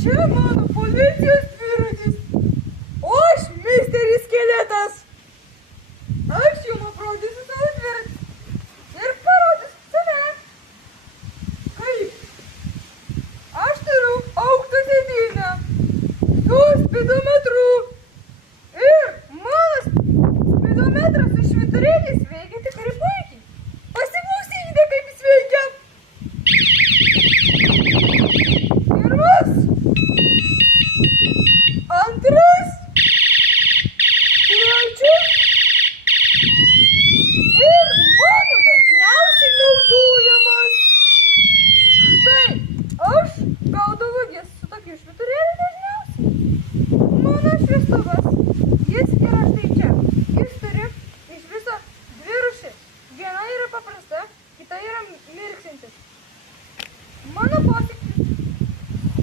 Čia mano policijos dviratis. O aš misteris skeletas. Aš jums aprodysiu savo dviratį. Ir parodysiu save. Kaip? Aš turiu aukštą sėdynę. Su spidometru. Ir mano spidometras su švyturėliais veikia tikrai puikiai. Pasiklausykite, kaip jis veikia. Pirmas. Antras. Trečias. Ir mano dažniausiai naudojamas. Štai, aš gaudau vagis su tokiu švyturėliu dažniausiai. Mano šviestuvas, jis yra štai čia. Jis turi iš viso dvi rūšis. Viena yra paprasta, kita yra mirksintis. Mano posūkis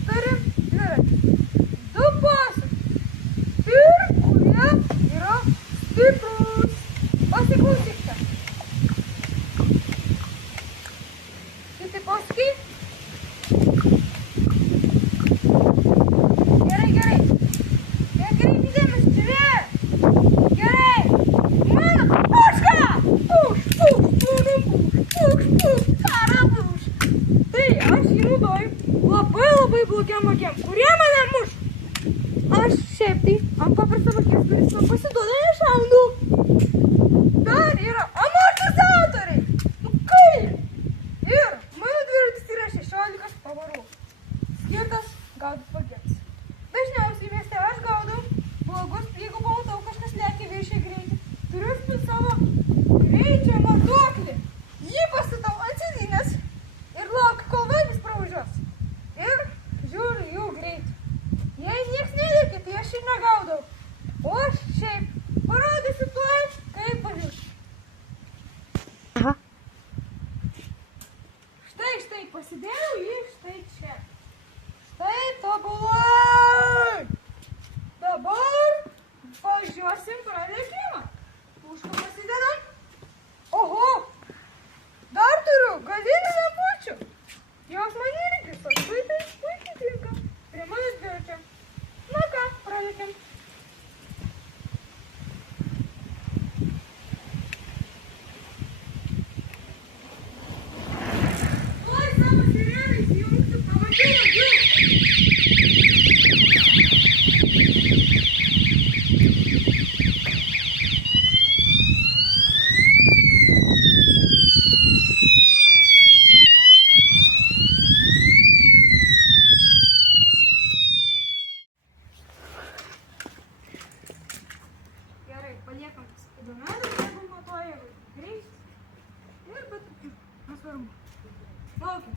turi dviratį. Du posūkius. Ir kurie yra stiprus. Pasiklausykite. Kiti posūkiai. Gerai, gerai. Nekreipkite dėmesio, čia. Gerai. Mano puška. Puš, karapuš. Tai aš jį naudoju labai blogiam vagiam, kurie mane muš. Aš šiaip tai ant paprasto vagies, kuris man pasiduoda, nešaunu. Dar yra amortizatoriai. Nu kaip? Ir mano dviratis yra 16 pavarų. Skirtas gaudyt vagiams. Dažniausiai mieste aš gaudau blogus, jeigu pamatau kažkas lekia viršija greitį. Turiu savo greičio matuoklį. Jį pastatau ant sėdynės ir laukiu, kol vagis pravažiuos. Ir žiūriu jų greitį. Jei nieks nelėkia, tai aš ir negaudau. O aš šiaip parodysiu tuoj, kaip važiuosiu. Aha. Štai, pasidėjau jį štai čia. Štai tobulai. Dabar važiuosim pralėkimą. Pušką pasidedam. Oho, dar turiu galinių lempučių. Jos man irgi puikiai tinka prie mano dviračio. Na ką, pralėkim. Tuoj savo sireną įsijungsiu, pamačiau vagių. Gerai, paliekam spidometrą, jeigu matuoja greitį. Ir bet nesvarbu. Laukiam.